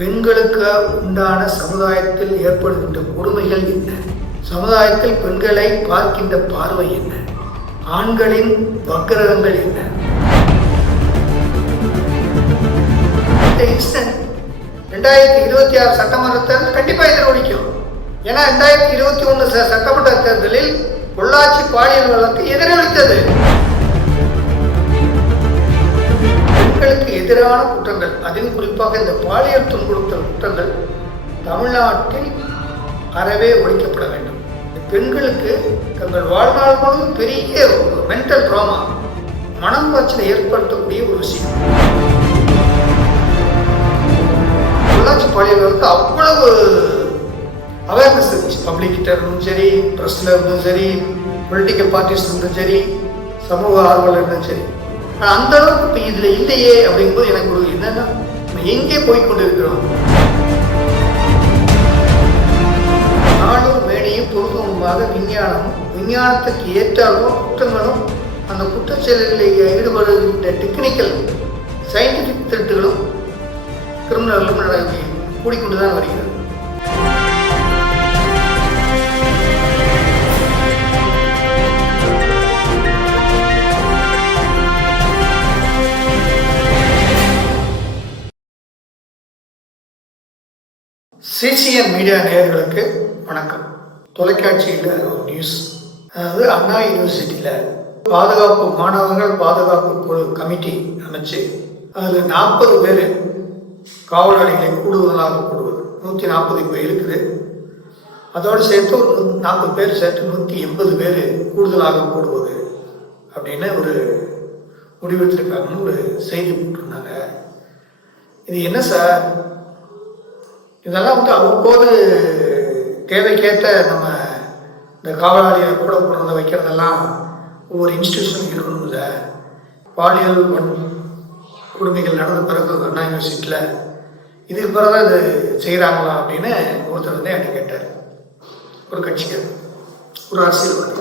பெண்களுக்கு உண்டான சமுதாயத்தில் ஏற்படுகின்ற கொடுமைகள் என்ன? சமுதாயத்தில் பெண்களை பார்க்கின்ற பார்வை என்ன? ஆண்களின் வக்கிரகங்கள் என்ன? ரெண்டாயிரத்தி இருபத்தி ஆறு சட்டமன்ற தேர்தல் கண்டிப்பாக எதிரொலிக்கும் ஏன்னா ரெண்டாயிரத்தி இருபத்தி ஒன்று சட்டமன்ற தேர்தலில் பொள்ளாச்சி பாலியல் வழக்கு எதிரொலித்தது. பெண்களுக்கு எதிரான குற்றங்கள் அதிலும் குறிப்பாக இந்த பாலியல் துன்புறுத்தல் குற்றங்கள் தமிழ்நாட்டில் அறவே ஒழிக்கப்பட வேண்டும். இந்த பெண்களுக்கு தங்கள் வாழ்நாள் முழுவதும் பெரிய மென்டல் ட்ராமா மனம் பிரச்சனை ஏற்படுத்தக்கூடிய ஒரு விஷயம். உள்ளாட்சி பாலியல்களுக்கு வந்து அவ்வளவு அவேர்னஸ் இருந்துச்சு. பப்ளிக்கிட்ட இருந்தும் சரி ப்ரெஸ்ல இருந்தும் சரி பொலிட்டிக்கல் பார்ட்டிஸ் இருந்தும் சரி சமூக ஆர்வலர் இருந்தும் சரி. ஆனால் அந்த அளவுக்கு இப்போ இதில் இல்லையே அப்படிங்கும்போது எனக்கு ஒரு என்னன்னா நம்ம எங்கே போய் கொண்டு இருக்கிறோம் நாளும் மேடையும் பொருத்தமாக விஞ்ஞானமும் விஞ்ஞானத்துக்கு ஏற்றாலும் குற்றங்களும் அந்த குற்றச்செயல்களில் ஈடுபடுகின்ற டெக்னிக்கல் சயின்டிஃபிக் திருட்டுகளும் கிரிமினல்களும் கூடிக்கொண்டு தான் வருகிறது. சிசிஎன் மீடியா நேயர்களுக்கு வணக்கம். தொலைக்காட்சியில் ஒரு நியூஸ் அதாவது அண்ணா யூனிவர்சிட்டியில் பாதுகாப்பு மாணவர்கள் பாதுகாப்பு குழு கமிட்டி அமைச்சு அதில் நாற்பது பேர் காவலாளிகளை கூடுதலாக கூடுவது. நூற்றி நாற்பது இப்போ இருக்குது. அதோடு சேர்த்து ஒரு நாற்பது பேர் சேர்த்து நூற்றி எண்பது பேர் கூடுதலாக கூடுவது அப்படின்னு ஒரு முடிவெடுத்திருக்காங்கன்னு ஒரு செய்தி போட்டிருந்தாங்க. இது என்ன சார்? இதெல்லாம் வந்து அவ்வப்போது தேவைக்கேற்ற நம்ம இந்த காவலாளியை கூட போடுறத வைக்கிறதெல்லாம் ஒவ்வொரு இன்ஸ்டியூஷன் இல்லை. பாலியல் வன் கொடுமைகள் நடந்த பிறகு அண்ணா யூனிவர்சிட்டியில் இதுக்கு பிறகு தான் இது செய்கிறாங்களா அப்படின்னு ஒருத்தர் வந்து என்கிட்ட கேட்டார். ஒரு கட்சிகள் ஒரு அரசியல்வாதி.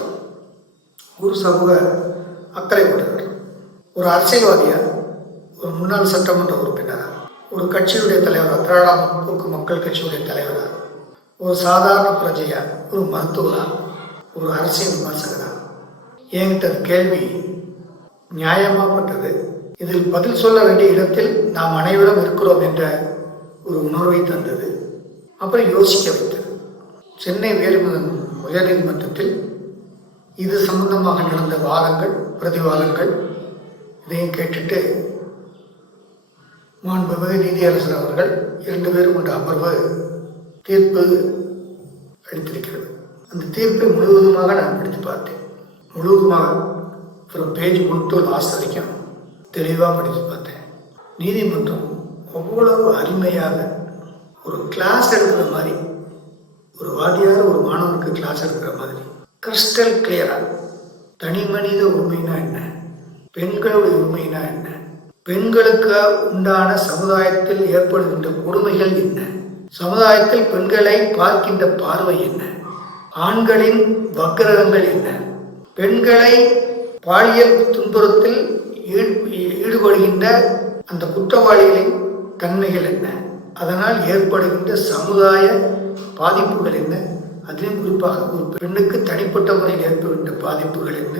ஒரு சமூக அக்கறை கொண்டவர். ஒரு அரசியல்வாதியாக ஒரு முன்னாள் சட்டமன்ற ஒரு கட்சியுடைய தலைவராக திராவிட முற்போக்கு மக்கள் கட்சியுடைய தலைவராக ஒரு சாதாரண பிரஜையா ஒரு மருத்துவரா ஒரு அரசியல் விமர்சகரா? என்கிட்ட கேள்வி நியாயமாகப்பட்டது இதில் பதில் சொல்ல வேண்டிய இடத்தில் நாம் அனைவரும் இருக்கிறோம் என்ற ஒரு உணர்வை தந்தது. அப்புறம் யோசிக்க வைத்தது. சென்னை உயர்மன் உயர்நீதிமன்றத்தில் இது சம்பந்தமாக நடந்த வாதங்கள் பிரதிவாதங்கள் இதையும் கேட்டுட்டு மாண்புமிகு நீதியரசர் அவர்கள் இரண்டு பேரும் கொண்ட அமர்வு தீர்ப்பு அளித்திருக்கிறது. அந்த தீர்ப்பை முழுவதுமாக நான் படித்து பார்த்தேன். முழுவதுமாக from page one to last வரைக்கும் தெளிவாக படித்து பார்த்தேன். நீதிமன்றம் அவ்வளவு அருமையாக ஒரு கிளாஸ் எடுக்கிற மாதிரி ஒரு வாத்தியார் ஒரு மாணவனுக்கு கிளாஸ் எடுக்கிற மாதிரி கிறிஸ்டல் கிளியராக தனி மனித உரிமைனா என்ன? பெண்களுடைய உரிமைனா என்ன? பெண்களுக்கு உண்டான சமுதாயத்தில் ஏற்படுகின்ற கொடுமைகள் என்ன? சமுதாயத்தில் பெண்களை பார்க்கின்ற பார்வை என்ன? ஆண்களின் வக்கிரகங்கள் என்ன? பெண்களை பாலியல் துன்புறத்தில் ஈடு- ஈடுபடுகின்ற அந்த குற்றவாளிகளின் தன்மைகள் என்ன? அதனால் ஏற்படுகின்ற சமுதாய பாதிப்புகள் என்ன? அதிலும் குறிப்பாக ஒரு பெண்ணுக்கு தனிப்பட்ட முறையில் ஏற்படுகின்ற பாதிப்புகள் என்ன?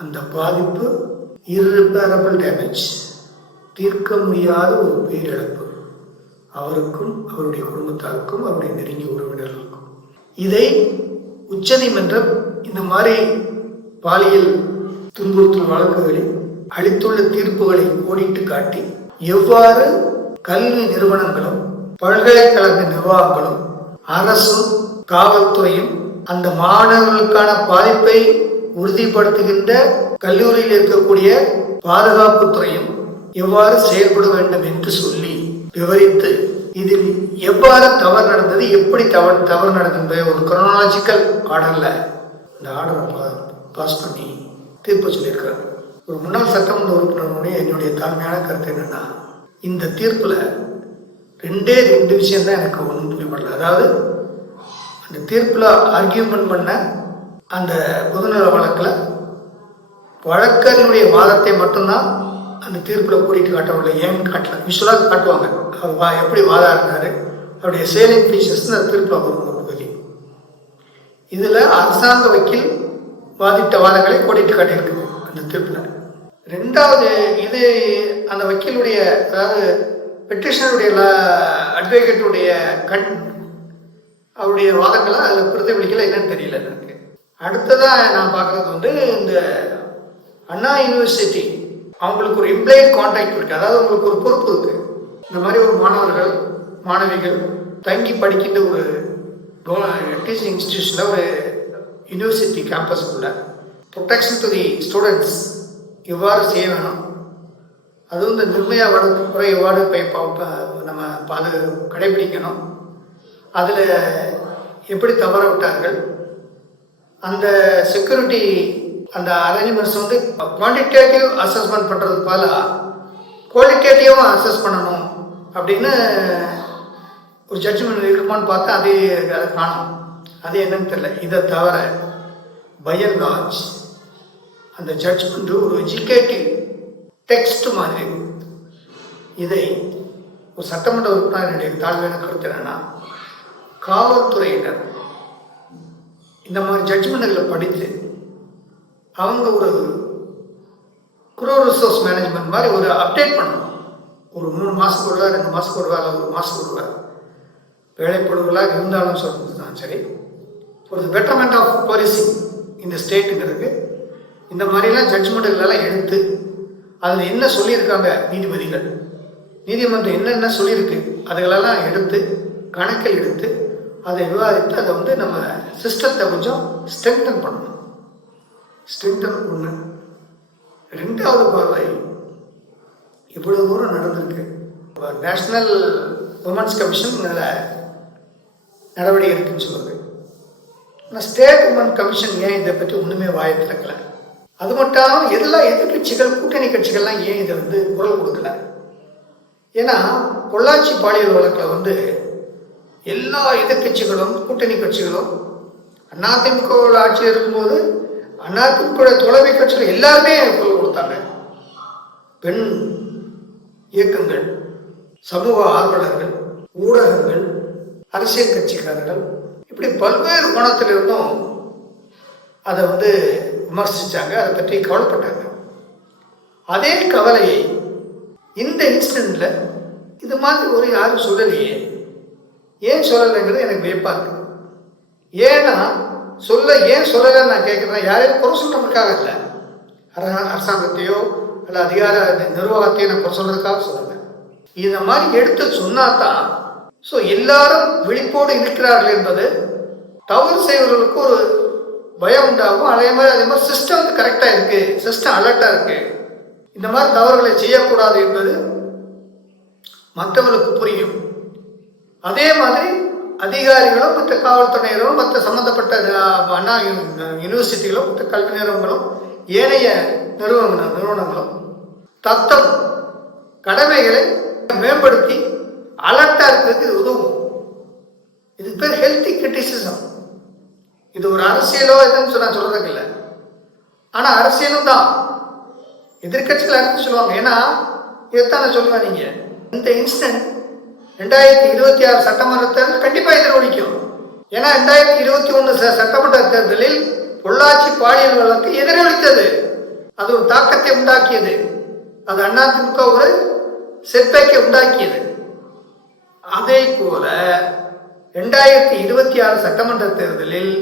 அந்த பாதிப்பு irreparable டேமேஜ் தீர்க்க முடியாத ஒரு பேரிழப்பு அவருக்கும் அவருடைய குடும்பத்தாருக்கும் அவருடைய நெருங்கிய உறவினர்களுக்கும். இதை உச்சநீதிமன்றம் இந்த மாதிரி பாலியல் துன்புறுத்தும் வழக்குகளில் அளித்துள்ள தீர்ப்புகளை கோடிட்டு காட்டி எவ்வாறு கல்வி நிறுவனங்களும் பல்கலைக்கழக நிர்வாகங்களும் அரசும் காவல்துறையும் அந்த மாணவர்களுக்கான பாதிப்பை உறுதிப்படுத்துகின்ற கல்லூரியில் இருக்கக்கூடிய பாதுகாப்பு துறையும் எவ்வாறு செயல்பட வேண்டும் என்று சொல்லி விவரித்து இதில் எவ்வாறு தவறு நடந்தது எப்படி தவறு தவறு நடந்தது ஒரு குரோனாலஜிக்கல் ஆர்டரில் இந்த ஆர்டரை பாஸ் பண்ணி தீர்ப்பு சொல்லியிருக்காரு ஒரு முன்னாள் சட்டமன்ற உறுப்பினருடைய என்னுடைய தாழ்மையான கருத்து என்னென்னா இந்த தீர்ப்பில் ரெண்டே ரெண்டு விஷயம் தான் எனக்கு ஒன்றும் புரியப்படல. அதாவது அந்த தீர்ப்பில் ஆர்கியூமெண்ட் பண்ண அந்த பொதுநல வழக்கில் வழக்கறிஞருடைய வாதத்தை மட்டும்தான் அந்த தீர்ப்பில் கூட்டிட்டு காட்டவில்லை. ஏன்னு காட்டல? விஷுவலாக காட்டுவாங்க. அவர் வா எப்படி வாதாடினாரு? அவருடைய சேலிங் ஃபீச்சர்ஸ் அந்த தீர்ப்பில் வரும் ஒரு பகுதி? இதில் அரசாங்க வக்கீல் வாதிட்ட வாதங்களை கோடிட்டு காட்டியிருக்குது அந்த தீர்ப்பில். ரெண்டாவது இது அந்த வக்கீலுடைய அதாவது பெட்டிஷனருடைய அட்வொகேட்டுடைய கண் அவருடைய வாதங்களை அதில் பிரதிபலிக்கல என்னன்னு தெரியல எனக்கு. அடுத்ததாக நான் பார்க்குறது வந்து இந்த அண்ணா யூனிவர்சிட்டி அவங்களுக்கு ஒரு எம்ப்ளாயி கான்டாக்ட் இருக்குது அதாவது அவங்களுக்கு ஒரு பொறுப்பு இருக்குது இந்த மாதிரி ஒரு மாணவர்கள் மாணவிகள் தங்கி படிக்கின்ற ஒரு டீச்சிங் இன்ஸ்டியூஷனில் ஒரு யூனிவர்சிட்டி கேம்பஸ்க்குள்ள ப்ரொடெக்ஷன் டு தி ஸ்டூடெண்ட்ஸ் எவ்வாறு செய்ய வேணும். அதுவும் இந்த நிர்மயா வழக்குறை எவ்வாறு நம்ம பாது கடைபிடிக்கணும். அதில் எப்படி தவற விட்டார்கள்? அந்த செக்யூரிட்டி அந்த அரேஞ்ச்மெண்ட்ஸ் வந்து குவான்டிடேட்டிவ் அசஸ்மெண்ட் பண்ணுறதுக்கு பதிலாக குவாலிட்டேட்டிவாக அசஸ் பண்ணணும் அப்படின்னு ஒரு ஜட்ஜ்மெண்ட் இருக்குமான்னு பார்த்தா அது அதை காணும். அது என்னன்னு தெரியல. இதை தவிர பயன் லாஜ் அந்த ஜட்ஜ்மெண்ட் ஒரு எஜுகேட்டிவ் டெக்ஸ்ட் மாதிரி இதை ஒரு சட்டமன்ற உறுப்பினருடைய தாழ்வான கருத்து என்னன்னா காவல்துறையினர் இந்த மாதிரி ஜட்ஜ்மெண்ட்களை படித்து அவங்க ஒரு குரோ ரிசோர்ஸ் மேனேஜ்மெண்ட் மாதிரி ஒரு அப்டேட் பண்ணணும் ஒரு மூணு மாதத்துக்கு ஒரு ரெண்டு மாதத்துக்கு ஒரு வேலை ஒரு மாதத்துக்கு ஒரு வேலை வேலைப்படுகளாக இருந்தாலும் சொல்கிறது தான் சரி for the betterment of policy இந்த ஸ்டேட்டுங்கிறதுக்கு இந்த மாதிரிலாம் ஜட்ஜ்மெண்ட்டுகளெல்லாம் எடுத்து அதில் என்ன சொல்லியிருக்காங்க நீதிபதிகள்? நீதிமன்றம் என்னென்ன சொல்லியிருக்கு? அதுகளெல்லாம் எடுத்து கணக்கில் எடுத்து அதை விவாதித்து அதை வந்து நம்ம சிஸ்டத்தை கொஞ்சம் ஸ்ட்ரெங்தன் பண்ணணும். ஸ்ட்ரெங்தன் ஒன்று ரெண்டாவது பார்வை இவ்வளவு தூரம் நடந்திருக்கு. நேஷனல் உமன்ஸ் கமிஷன் இதில் நடவடிக்கை இருக்குன்னு சொல்லுது. ஆனால் ஸ்டேட் உமன் கமிஷன் ஏன் இதை பற்றி ஒன்றுமே வாய திறக்கல? அது மட்டும் இல்லாமல் எல்லா எதிர்கட்சிகள் கூட்டணி கட்சிகள்லாம் ஏன் இதை வந்து குரல் கொடுக்கல? ஏன்னா பொள்ளாச்சி பாலியல் வழக்கில் வந்து எல்லா எதிர்கட்சிகளும் கூட்டணி கட்சிகளும் அதிமுக ஆட்சி இருக்கும்போது அதிமுக தோழமை கட்சிகள் எல்லாருமே குரல் கொடுத்தாங்க. பெண் இயக்கங்கள் சமூக ஆர்வலர்கள் ஊடகங்கள் அரசியல் கட்சிக்காரர்கள் இப்படி பல்வேறு கோணத்தில் இருந்தும் அதை வந்து விமர்சிச்சாங்க அதை பற்றி கவலைப்பட்டாங்க. அதே கவலையை இந்த இன்சிடென்ட்ல இது மாதிரி ஒரு யாரும் சொல்லலையே. ஏன் சொல்லலைங்கிறது எனக்கு வியப்பாக இருக்கு. ஏன்னா சொல்ல ஏன் சொல்லலைன்னு நான் கேட்குறேன். யாரையும் குறை சொல்றதுக்காக இல்லை. அரசாங்கத்தையோ அல்ல அதிகார நிர்வாகத்தையோ நான் குறை சொல்றதுக்காக சொல்லலை. இந்த மாதிரி எடுத்து சொன்னாதான் ஸோ எல்லாரும் விழிப்போடு இருக்கிறார்கள் என்பது தவறு செய்வர்களுக்கு ஒரு பயம் உண்டாகும். அதே மாதிரி அதே மாதிரி சிஸ்டம் வந்து கரெக்டாக இருக்கு. சிஸ்டம் அலர்ட்டாக இருக்கு. இந்த மாதிரி தவறுகளை செய்யக்கூடாது என்பது மற்றவர்களுக்கு புரியும். அதே மாதிரி அதிகாரிகளும் மற்ற காவல்துறையினரும் மற்ற சம்பந்தப்பட்ட அண்ணா யூனிவர்சிட்டிகளும் மற்ற கல்வி நிறுவனங்களும் ஏனைய நிறுவன நிறுவனங்களும் தத்தம் கடமைகளை மேம்படுத்தி அலர்ட்டாக இருக்கிறதுக்கு இது உதவும். இது பேர் ஹெல்த்தி கிரிட்டிசிசம் இது ஒரு அரசியலோ இதுன்னு சொல்ல நான் சொல்றதுக்கு இல்லை. ஆனால் அரசியலும் தான். எதிர்கட்சிகள் அரசு சொல்லுவாங்க. ஏன்னா இதைத்தான் நான் சொல்லுவேன் நீங்க. இந்த இன்சிடென்ட் ரெண்டாயிரத்தி இருபத்தி ஆறு சட்டமன்ற தேர்தல் கண்டிப்பாக எதிரொலிக்கும் ஏன்னா ரெண்டாயிரத்தி இருபத்தி ஒன்று சட்டமன்ற தேர்தலில் பொள்ளாச்சி பாலியல் வழக்கு எதிரொலித்தது அது ஒரு தாக்கத்தை உண்டாக்கியது. அது அதிமுக ஒரு செப்பைக்கை உண்டாக்கியது. அதே போல ரெண்டாயிரத்தி இருபத்தி ஆறு சட்டமன்ற தேர்தலில்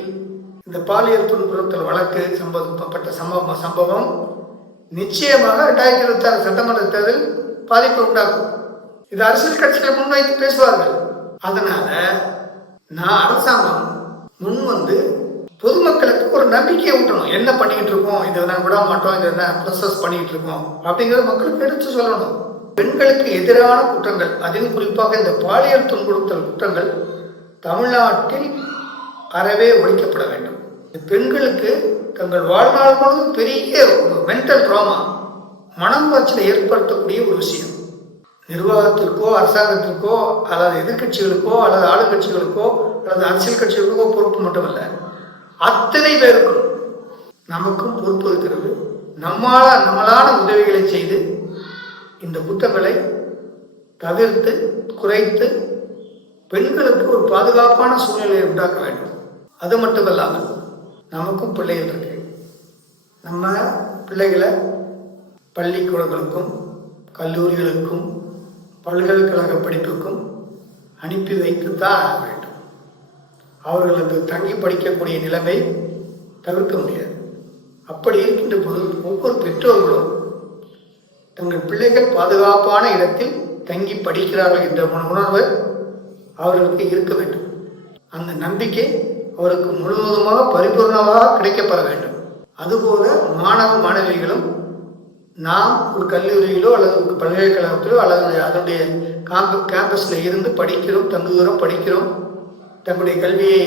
இந்த பாலியல் துன்புறுத்தல் வழக்கு சம்பந்தப்பட்ட சம்பவம் சம்பவம் நிச்சயமாக ரெண்டாயிரத்தி இருபத்தி ஆறு சட்டமன்ற தேர்தல் பாதிப்பை உண்டாக்கும். இது அரசியல் கட்சிகளை முன்வைத்து பேசுவார்கள். அதனால நான் அரசாங்கம் முன் வந்து பொதுமக்களுக்கு ஒரு நம்பிக்கையை ஊட்டணும். என்ன பண்ணிக்கிட்டு இருக்கோம்? இதை நான் விட மாட்டோம். இதை என்ன ப்ரொசஸ் பண்ணிக்கிட்டு இருக்கோம். அப்படிங்கிறத மக்களுக்கு எடுத்து சொல்லணும். பெண்களுக்கு எதிரான குற்றங்கள் அதிலும் குறிப்பாக இந்த பாலியல் துன்புறுத்தல் குற்றங்கள் தமிழ்நாட்டில் அறவே ஒழிக்கப்பட வேண்டும். இந்த பெண்களுக்கு தங்கள் வாழ்நாள் முழுவதும் பெரிய மென்டல் ட்ராமா மனம் வச்சலை ஏற்படுத்தக்கூடிய ஒரு விஷயம். நிர்வாகத்திற்கோ அரசாங்கத்திற்கோ அல்லது எதிர்க்கட்சிகளுக்கோ அல்லது ஆளுங்கட்சிகளுக்கோ அல்லது அரசியல் கட்சிகளுக்கோ பொறுப்பு மட்டுமல்ல. அத்தனை பேருக்கும் நமக்கும் பொறுப்பு இருக்கிறது. நம்மால நம்மளான உதவிகளை செய்து இந்த புத்தகங்களை தவிர்த்து குறைத்து பெண்களுக்கு ஒரு பாதுகாப்பான சூழ்நிலையை உண்டாக்க வேண்டும். அது மட்டுமல்லாமல் நமக்கும் பிள்ளைகள் இருக்கு. நம்ம பிள்ளைகளை பள்ளிக்கூடங்களுக்கும் கல்லூரிகளுக்கும் பல்கலைக்கழக படிப்புக்கும் அனுப்பி வைத்துத்தான் ஆக வேண்டும். அவர்களுக்கு தங்கி படிக்கக்கூடிய நிலைமை தவிர்க்க முடியாது. அப்படி இருக்கின்ற போது ஒவ்வொரு பெற்றோர்களும் தங்கள் பிள்ளைகள் பாதுகாப்பான இடத்தில் தங்கி படிக்கிறார்கள் என்ற உணர்வு அவர்களுக்கு இருக்க வேண்டும். அந்த நம்பிக்கை அவருக்கு முழுவதுமாக பரிபூர்ணமாக கிடைக்கப்பெற வேண்டும். அதுபோல மாணவ மாணவிகளும் நாம் ஒரு கல்லூரியிலோ அல்லது ஒரு பல்கலைக்கழகத்திலோ அல்லது அதனுடைய காம்ப கேம்பஸில் இருந்து படிக்கிறோம் தங்குகிறோம் படிக்கிறோம் தங்களுடைய கல்வியை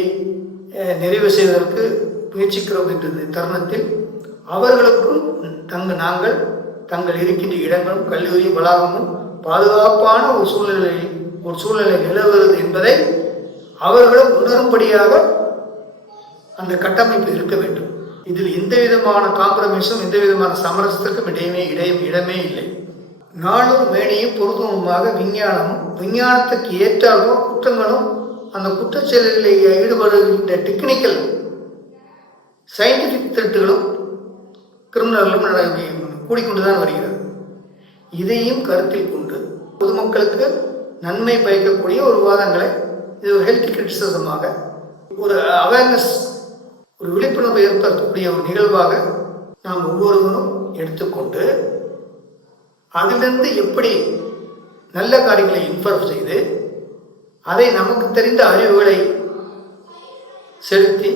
நிறைவு செய்வதற்கு முயற்சிக்கிறோம் என்ற தருணத்தில் அவர்களுக்கும் தங்க நாங்கள் தங்கள் இருக்கின்ற இடங்களும் கல்லூரி வளாகமும் பாதுகாப்பான ஒரு சூழ்நிலை ஒரு சூழ்நிலை நிலவுகிறது என்பதை அவர்களும் உணரும்படியாக அந்த கட்டமைப்பு இருக்க வேண்டும். இதில் எந்த விதமான காம்ப்ரமைஸும் எந்த விதமான சமரசத்துக்கும் இடையுமே இடையும் இடமே இல்லை. நாளும் மேடையும் பொருத்தமாக விஞ்ஞானமும் விஞ்ஞானத்துக்கு ஏற்றாலும் குற்றங்களும் அந்த குற்றச்செயல்களில் ஈடுபடுகின்ற டெக்னிக்கல் சயின்டிஃபிக் திருட்டுகளும் கிரிமினல்களும் கூடிக்கொண்டு கூடிக்கொண்டுதான் வருகிறது. இதையும் கருத்தில் கொண்டு பொதுமக்களுக்கு நன்மை பயக்கக்கூடிய ஒரு வாதங்களை இது ஒரு ஹெல்த் கிரிட்டிசிசமாக ஒரு அவேர்னஸ் ஒரு விழிப்புணர்வை ஏற்படுத்தக்கூடிய ஒரு நிகழ்வாக நாம் ஒவ்வொருவரும் எடுத்துக்கொண்டு அதிலிருந்து எப்படி நல்ல காரியங்களை இன்ஃபார்ம் செய்து அதை நமக்கு தெரிந்த அறிவுகளை செலுத்தி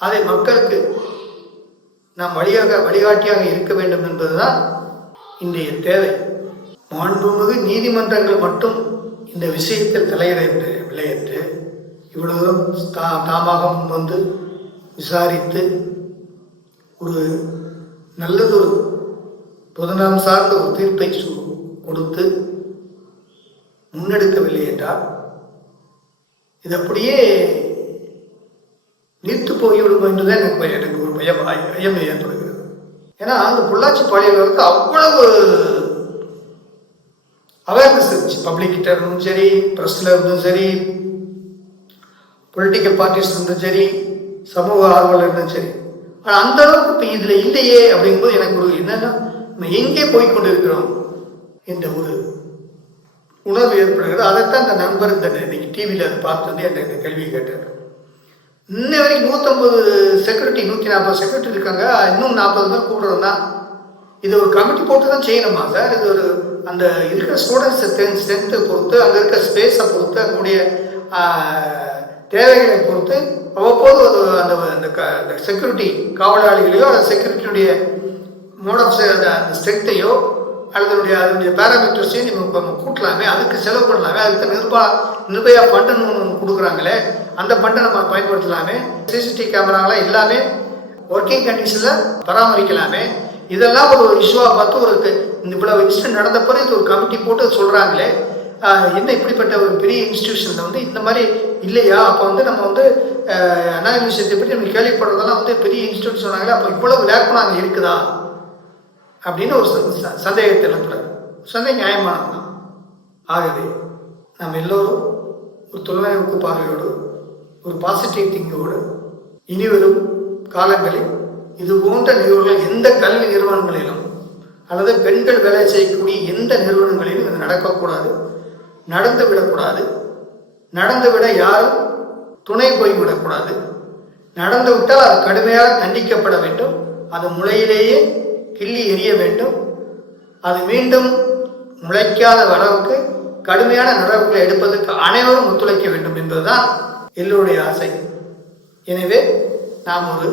அதை மக்களுக்கு நாம் வழியாக வழிகாட்டியாக இருக்க வேண்டும் என்பதுதான் இன்றைய தேவை. மாண்புமிகு நீதிமன்றங்கள் மட்டும் இந்த விஷயத்தில் தலையிடவில்லை என்று இவ்வளவு தூரம் தா தாமாக முன்வந்து விசாரித்து ஒரு நல்லதொரு பொதுநலம் சார்ந்த ஒரு தீர்ப்பை கொடுத்து முன்னெடுக்கவில்லை என்றால் இது அப்படியே நீர்த்து போய்விடும் என்றுதான் எனக்கு எனக்கு ஒரு பயம் பயம் ஏற்படுகிறது. ஏன்னா அந்த பொள்ளாச்சி பாளையர்களுக்கு அவ்வளவு அவேர்னஸ் இருந்துச்சு. பப்ளிக் கிட்ட இருந்தும் சரி ப்ரெஸ்ல இருந்தும் சரி பொலிட்டிக்கல் பார்ட்டிஸ் இருந்தும் சரி சமூக ஆர்வலர் இருந்தாலும் சரி. ஆனால் அந்த அளவுக்கு இப்போ இதில் இல்லையே அப்படிங்கும்போது எனக்கு ஒரு என்னன்னா நம்ம எங்கே போய் கொண்டிருக்கிறோம் என்ற ஒரு உணர்வு ஏற்படுகிறது. அதைத்தான் அந்த நண்பர் இந்த இன்னைக்கு டிவியில் அதை பார்த்து வந்து என்கிட்ட இந்த கேள்வியை கேட்டார். இன்ன வரைக்கும் நூற்றம்பது செக்யூரிட்டி நூற்றி நாற்பது செக்யூரிட்டி இருக்காங்க. இன்னும் நாற்பது பேர் கூப்பிடுறோம் தான் இது ஒரு கமிட்டி போட்டு தான் செய்யணுமா சார்? இது ஒரு அந்த இருக்கிற ஸ்டூடெண்ட்ஸ் ஸ்ட்ரென்த்தை பொறுத்து அங்கே இருக்க ஸ்பேஸை பொறுத்து அதனுடைய தேவைகளை பொறுத்து அவ்வப்போது ஒரு அந்த அந்த க- அந்த செக்யூரிட்டி காவலாளிகளையோ அந்த செக்யூரிட்டியுடைய மோட் ஆஃப் அந்த ஸ்ட்ரென்த்தையோ அல்லது அதனுடைய அதனுடைய பேராமீட்டர்ஸையும் நம்ம கூட்டலாமே அதுக்கு செலவு பண்ணலாமே அதுக்கு நிர்பா நிர்பயா ஃபண்டுன்னு ஒன்று கொடுக்குறாங்களே அந்த ஃபண்டை நம்ம பயன்படுத்தலாமே சிசிடிவி கேமராலாம் எல்லாமே ஒர்க்கிங் கண்டிஷனில் பராமரிக்கலாமே இதெல்லாம் ஒரு இஷ்யூவாக பார்த்து ஒரு இவ்வளோ இந்த இவ்வளவு இன்சிடென்ட் நடந்த பிறகு இது ஒரு கமிட்டி போட்டு சொல்கிறாங்களே என்ன இப்படிப்பட்ட ஒரு பெரிய இன்ஸ்டிடியூஷனில் வந்து இந்த மாதிரி இல்லையா? அப்போ வந்து நம்ம வந்து அண்ணா யூனிவர்சிட்டி பற்றி நம்ம கேள்விப்படுறதெல்லாம் வந்து பெரிய இன்ஸ்டியூட் சொன்னாங்களே அப்போ இவ்வளவு லேக்குனா அங்கே இருக்குதா? அப்படின்னு ஒரு சந்தேகத்தை எழுப்புறாரு. சந்தேகம் நியாயமானது தான். ஆகவே நாம் எல்லோரும் ஒரு தொலைநோக்கு பார்வையோடு ஒரு பாசிட்டிவ் திங்கோடு இனிவரும் காலங்களில் இது போன்ற நிறுவனங்கள் எந்த கல்வி நிறுவனங்களிலும் அல்லது பெண்கள் வேலை செய்யக்கூடிய எந்த நிறுவனங்களிலும் இது நடக்கக்கூடாது. நடந்து விடக்கூடாது. நடந்து விட யாரும் துணை போய்விடக்கூடாது நடந்து விட்டால் அது கடுமையாக தண்டிக்கப்பட வேண்டும். அது முளையிலேயே கிள்ளி எறிய வேண்டும். அது மீண்டும் முளைக்காத அளவுக்கு கடுமையான நடவடிக்கைகளை எடுப்பதற்கு அனைவரும் ஒத்துழைக்க வேண்டும் என்பதுதான் எல்லோருடைய ஆசை. எனவே நாம் ஒரு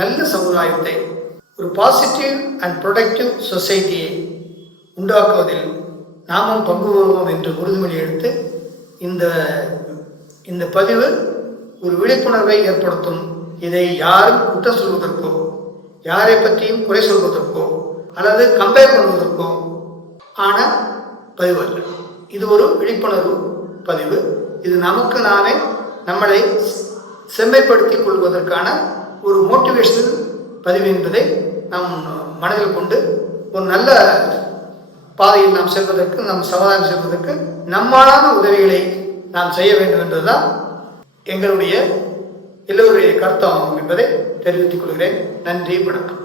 நல்ல சமுதாயத்தை ஒரு பாசிட்டிவ் அண்ட் ப்ரொடக்டிவ் சொசைட்டியை உண்டாக்குவதில் நாமும் பங்கு போவோம் என்று உறுதிமொழி எடுத்து இந்த இந்த பதிவு ஒரு விழிப்புணர்வை ஏற்படுத்தும். இதை யாரும் குற்றம் சொல்வதற்கோ யாரை பற்றியும் குறை சொல்வதற்கோ அல்லது கம்பேர் பண்ணுவதற்கோ ஆன பதிவு அல்ல. இது ஒரு விழிப்புணர்வு பதிவு. இது நமக்கு நாமே நம்மளை செம்மைப்படுத்திக் கொள்வதற்கான ஒரு மோட்டிவேஷனல் பதிவு என்பதை நாம் மனதில் கொண்டு ஒரு நல்ல பாதையில் நாம் செல்வதற்கு நம் சமாதானம் செல்வதற்கு நம்மாலான உதவிகளை நாம் செய்ய வேண்டும் என்பதுதான் எங்களுடைய எல்லோருடைய கருத்தாகும் என்பதை தெரிவித்துக் கொள்கிறேன். நன்றி வணக்கம்.